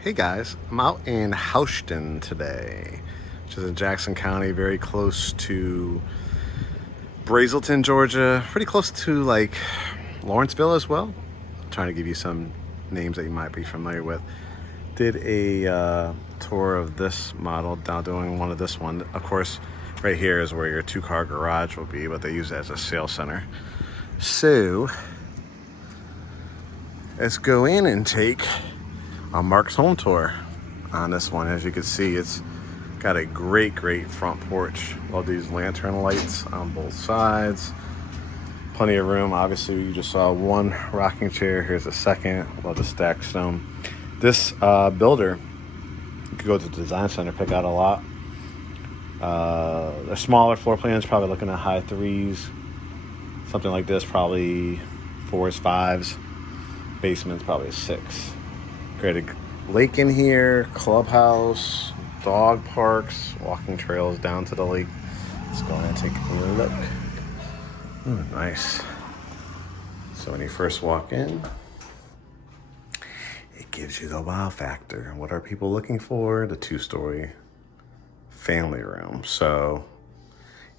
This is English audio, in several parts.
Hey guys, I'm out in Hoschton today, which is in Jackson County, very close to Braselton, Georgia, pretty close to like Lawrenceville as well. I'm trying to give you some names that you might be familiar with. Did a tour of this model, now doing one of this one. Of course, right here is where your two-car garage will be, but they use it as a sales center. So, let's go in and take a Mark's home tour on this one. As you can see, it's got a great front porch. Love these lantern lights on both sides. Plenty of room. Obviously, you just saw one rocking chair. Here's a second. Love the stacked stone. This builder, you could go to the design center, pick out a lot. The smaller floor plans, probably looking at high threes. Something like this, probably fours, fives. Basement's probably a six. Great lake in here, clubhouse, dog parks, walking trails down to the lake. Let's go ahead and take a look. Ooh, nice. So when you first walk in, it gives you the wow factor. What are people looking for? The two-story family room. So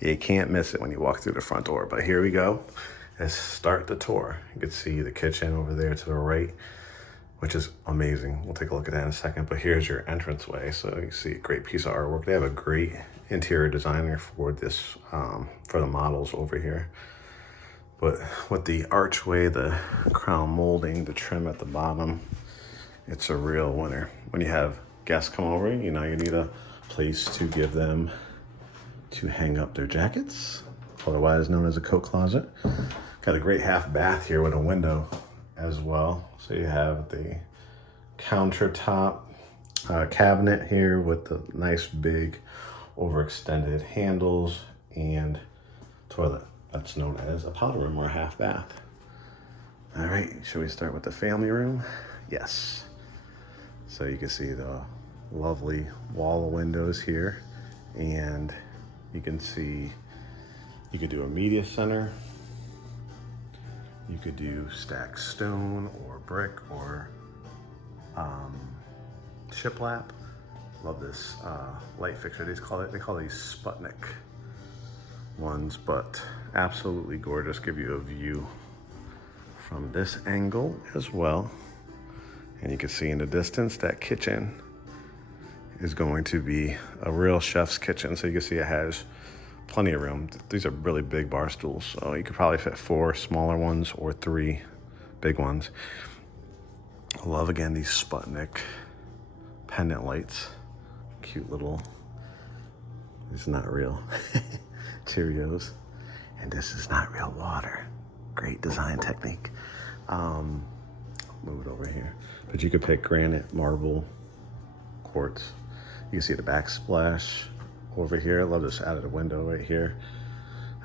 you can't miss it when you walk through the front door. But here we go. Let's start the tour. You can see the kitchen over there to the right, which is amazing. We'll take a look at that in a second, but here's your entranceway. So you see a great piece of artwork. They have a great interior designer for this, for the models over here. But with the archway, the crown molding, the trim at the bottom, it's a real winner. When you have guests come over, you know, you need a place to give them to hang up their jackets, otherwise known as a coat closet. Got a great half bath here with a window as well. So you have the countertop cabinet here with the nice big overextended handles and toilet. That's known as a powder room or a half bath. All right, should we start with the family room? Yes. So you can see the lovely wall of windows here, and you can see you could do a media center. You could do stacked stone or brick or shiplap. Love this light fixture. They call these Sputnik ones, but absolutely gorgeous. Give you a view from this angle as well. And you can see in the distance that kitchen is going to be a real chef's kitchen. So you can see it has plenty of room. These are really big bar stools, so you could probably fit 4 smaller ones or 3 big ones. I love, again, these Sputnik pendant lights. Cute little, it's not real, Cheerios. And this is not real water. Great design technique. Move it over here. But you could pick granite, marble, quartz. You can see the backsplash over here. I love this out of the window right here.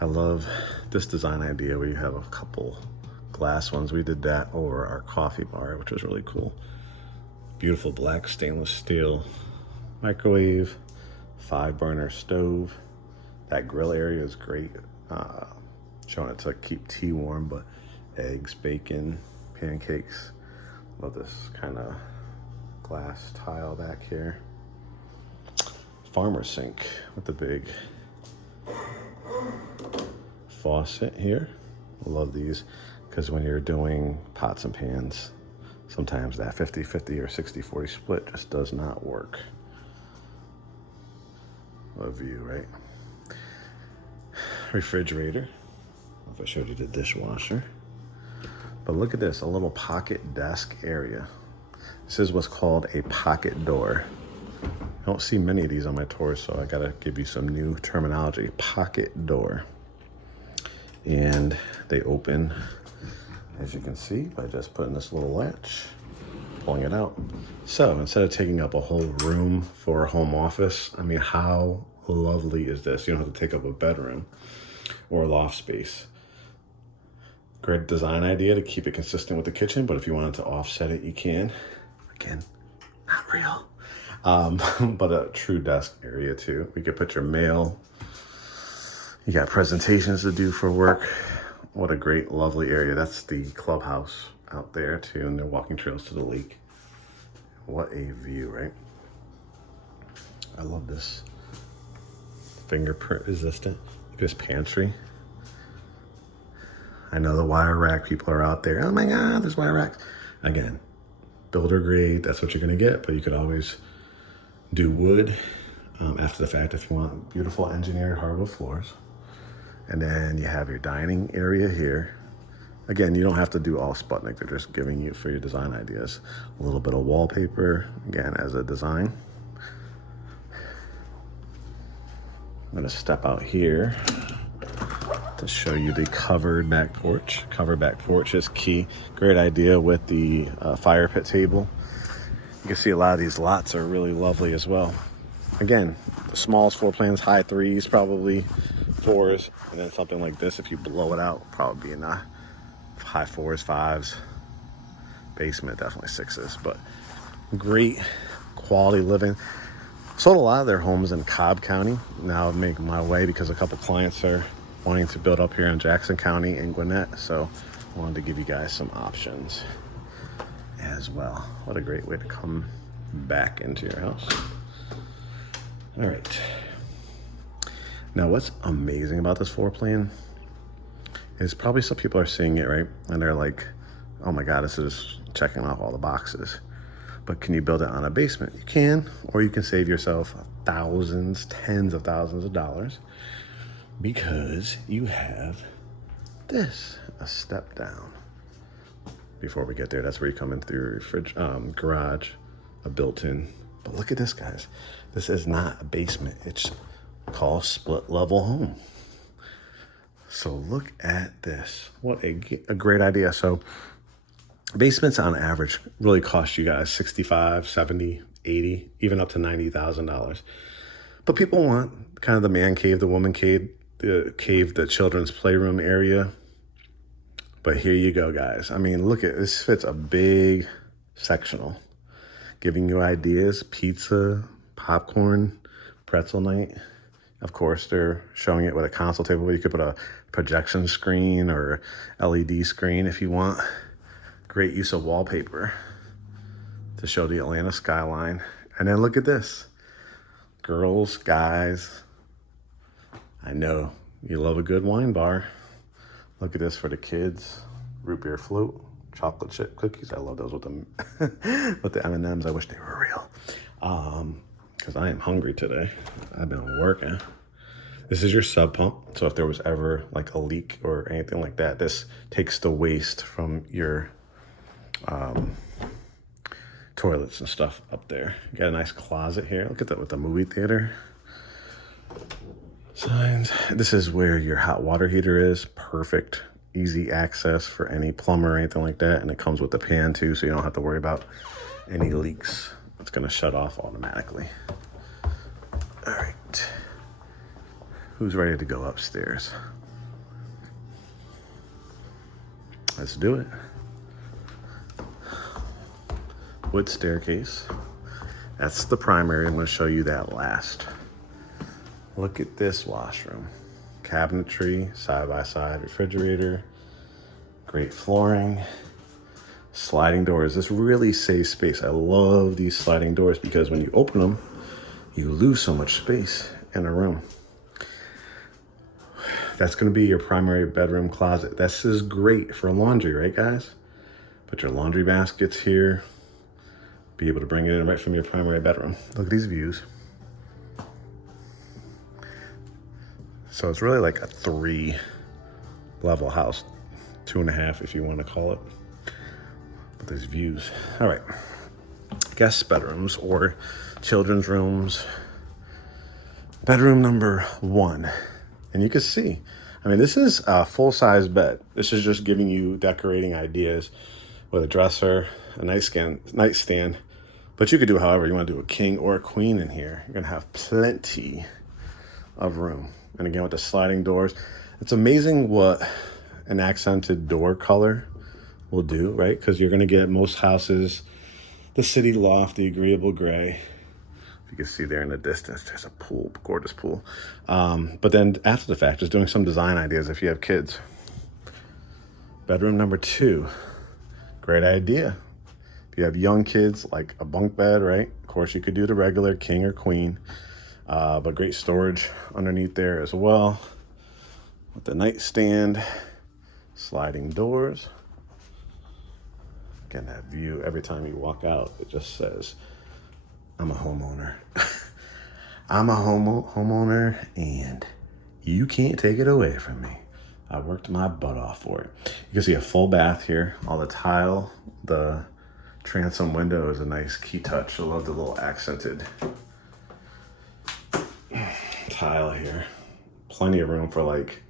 I love this design idea where you have a couple glass ones. We did that over our coffee bar, which was really cool. Beautiful black stainless steel microwave, 5-burner stove. That grill area is great. Showing it to keep tea warm, but eggs, bacon, pancakes. Love this kind of glass tile back here. Farmer sink with the big faucet here. Love these because when you're doing pots and pans, sometimes that 50-50 or 60-40 split just does not work. Love view, right? Refrigerator. If I showed you the dishwasher. But look at this, a little pocket desk area. This is what's called a pocket door. I don't see many of these on my tours, so I gotta give you some new terminology. Pocket door. And they open, as you can see, by just putting this little latch, pulling it out. So instead of taking up a whole room for a home office, I mean, how lovely is this? You don't have to take up a bedroom or a loft space. Great design idea to keep it consistent with the kitchen, but if you wanted to offset it, you can. Again, not real. But a true desk area too. We could put your mail. You got presentations to do for work. What a great, lovely area. That's the clubhouse out there too, and they're walking trails to the lake. What a view, right? I love this. Fingerprint resistant. This pantry. I know the wire rack people are out there. Oh my God, there's wire racks. Again, builder grade, that's what you're gonna get, but you could always do wood after the fact if you want beautiful engineered hardwood floors. And then you have your dining area here. Again, you don't have to do all Sputnik. They're just giving you for your design ideas. A little bit of wallpaper, again, as a design. I'm gonna step out here to show you the covered back porch. Covered back porch is key. Great idea with the fire pit table. You can see a lot of these lots are really lovely as well. Again, the smallest floor plans, high 3s, probably 4s, and then something like this, if you blow it out, probably in the high 4s, 5s. Basement, definitely 6s, but great quality living. Sold a lot of their homes in Cobb County. Now I'm making my way because a couple clients are wanting to build up here in Jackson County and Gwinnett, so I wanted to give you guys some options as well. What a great way to come back into your house. All right. Now what's amazing about this floor plan is probably some people are seeing it, right? And they're like, oh my God, this is checking off all the boxes. But can you build it on a basement? You can, or you can save yourself thousands, tens of thousands of dollars because you have this, a step down. Before we get there, that's where you come in through your garage, a built-in. But look at this, guys. This is not a basement. It's called split level home. So look at this. What a great idea. So basements on average really cost you guys $65, $70, $80, even up to $90,000. But people want kind of the man cave, the woman cave, the children's playroom area. But here you go, guys. I mean, look at this, fits a big sectional, giving you ideas, pizza, popcorn, pretzel night. Of course, they're showing it with a console table where you could put a projection screen or LED screen if you want. Great use of wallpaper to show the Atlanta skyline. And then look at this. Girls, guys, I know you love a good wine bar. Look at this for the kids. Root beer float, chocolate chip cookies. I love those with the, with the M&Ms. I wish they were real. Because I am hungry today. I've been working. This is your sub pump. So if there was ever like a leak or anything like that, this takes the waste from your toilets and stuff up there. You got a nice closet here. Look at that with the movie theater. Signs. This is where your hot water heater is. Perfect. Easy access for any plumber or anything like that. And it comes with the pan too, so you don't have to worry about any leaks. It's gonna shut off automatically. All right. Who's ready to go upstairs? Let's do it. Wood staircase. That's the primary. I'm gonna show you that last. Look at this washroom. Cabinetry, side-by-side refrigerator, great flooring, sliding doors. This really saves space. I love these sliding doors because when you open them, you lose so much space in a room. That's gonna be your primary bedroom closet. This is great for laundry, right guys? Put your laundry baskets here, be able to bring it in right from your primary bedroom. Look at these views. So it's really like a 3-level house, 2.5 if you want to call it. But there's views. All right, guest bedrooms or children's rooms. Bedroom number 1. And you can see, I mean, this is a full-size bed. This is just giving you decorating ideas with a dresser, a nightstand. But you could do however you want to do, a king or a queen in here. You're gonna have plenty of room. And again, with the sliding doors, it's amazing what an accented door color will do, right? Because you're gonna get most houses, the city loft, the agreeable gray. You can see there in the distance, there's a pool, gorgeous pool. But then after the fact, just doing some design ideas if you have kids. Bedroom number 2, great idea. If you have young kids, like a bunk bed, right? Of course, you could do the regular king or queen, but great storage underneath there as well. With the nightstand, sliding doors. Again, that view, every time you walk out, it just says, I'm a homeowner. I'm a homeowner, and you can't take it away from me. I worked my butt off for it. You can see a full bath here. All the tile, the transom window is a nice key touch. I love the little accented tile here. Plenty of room for like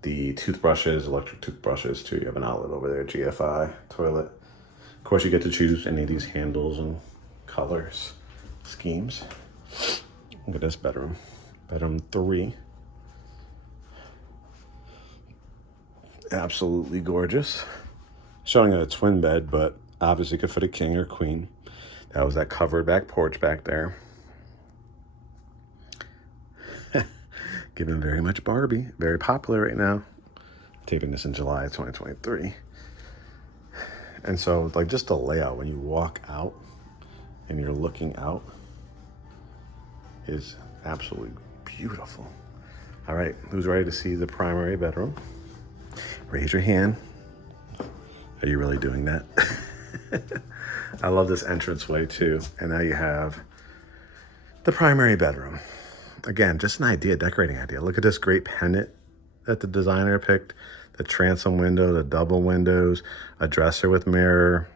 the toothbrushes, electric toothbrushes too. You have an outlet over there, GFI, toilet. Of course, you get to choose any of these handles and colors, schemes. Look at this bedroom. Bedroom 3. Absolutely gorgeous. Showing a twin bed, but obviously could fit a king or queen. That was that covered back porch back there. Given very much Barbie. Very popular right now. Taping this in July of 2023. And so, like, just the layout when you walk out and you're looking out is absolutely beautiful. All right, who's ready to see the primary bedroom? Raise your hand. Are you really doing that? I love this entranceway too. And now you have the primary bedroom. Again, just an idea, decorating idea. Look at this great pendant that the designer picked. The transom window, the double windows, a dresser with mirror,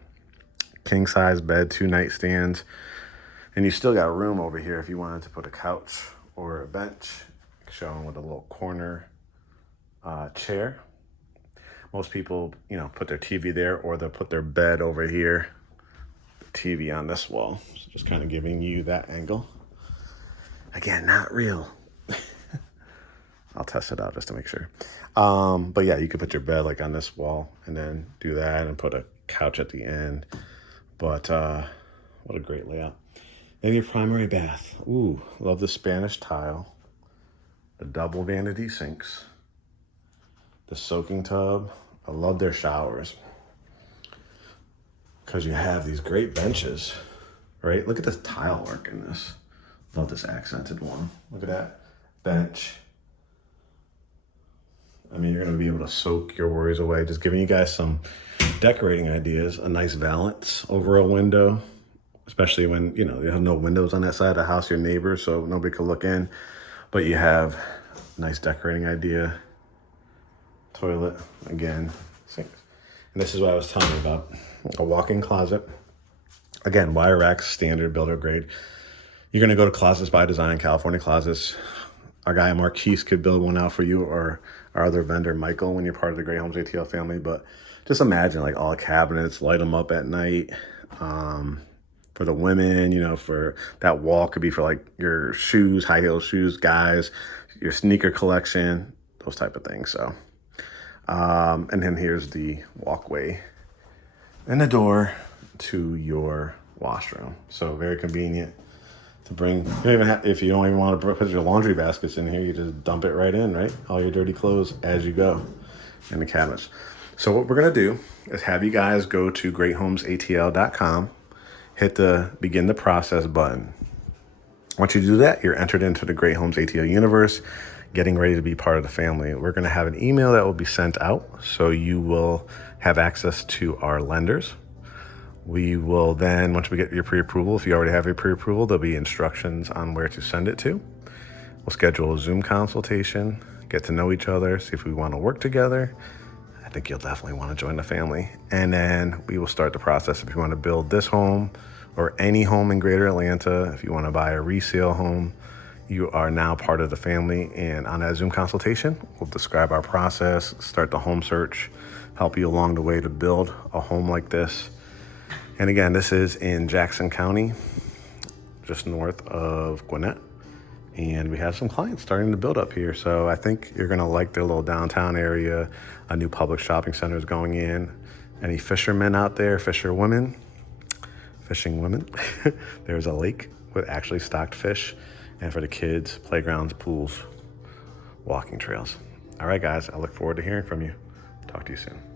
king size bed, 2 nightstands. And you still got room over here if you wanted to put a couch or a bench, showing with a little corner chair. Most people, you know, put their TV there, or they'll put their bed over here, TV on this wall. So just kind of giving you that angle. Again, not real. I'll test it out just to make sure. But yeah, you could put your bed like on this wall and then do that and put a couch at the end. But what a great layout. Then your primary bath. Ooh, love the Spanish tile. The double vanity sinks. The soaking tub. I love their showers. Because you have these great benches, right? Look at this tile work in this. Love this accented one. Look at that bench. I mean, you're going to be able to soak your worries away. Just giving you guys some decorating ideas. A nice valance over a window, especially when, you know, you have no windows on that side of the house, your neighbors, so nobody can look in. But you have a nice decorating idea. Toilet, again, sinks. And this is what I was telling you about. A walk-in closet. Again, wire racks, standard builder grade. You're going to go to Closets by Design, California Closets. Our guy Marquise could build one out for you, or our other vendor, Michael, when you're part of the GreatHomesATL family. But just imagine like all cabinets, light them up at night. For the women, you know, for that wall could be for like your shoes, high heel shoes, guys, your sneaker collection, those type of things. So, and then here's the walkway and the door to your washroom. So very convenient to bring. You don't even have, if you don't even want to put your laundry baskets in here, you just dump it right in, right? All your dirty clothes as you go in the cabinets. So what we're going to do is have you guys go to GreatHomesATL.com, hit the begin the process button. Once you do that, you're entered into the GreatHomesATL universe, getting ready to be part of the family. We're going to have an email that will be sent out, so you will have access to our lenders. We will then, once we get your pre-approval, if you already have your pre-approval, there'll be instructions on where to send it to. We'll schedule a Zoom consultation, get to know each other, see if we want to work together. I think you'll definitely want to join the family. And then we will start the process. If you want to build this home or any home in Greater Atlanta, if you want to buy a resale home, you are now part of the family. And on that Zoom consultation, we'll describe our process, start the home search, help you along the way to build a home like this. And again, this is in Jackson County, just north of Gwinnett. And we have some clients starting to build up here. So I think you're gonna like their little downtown area. A new Publix shopping center is going in. Any fishermen out there, fishing women? There's a lake with actually stocked fish. And for the kids, playgrounds, pools, walking trails. All right, guys, I look forward to hearing from you. Talk to you soon.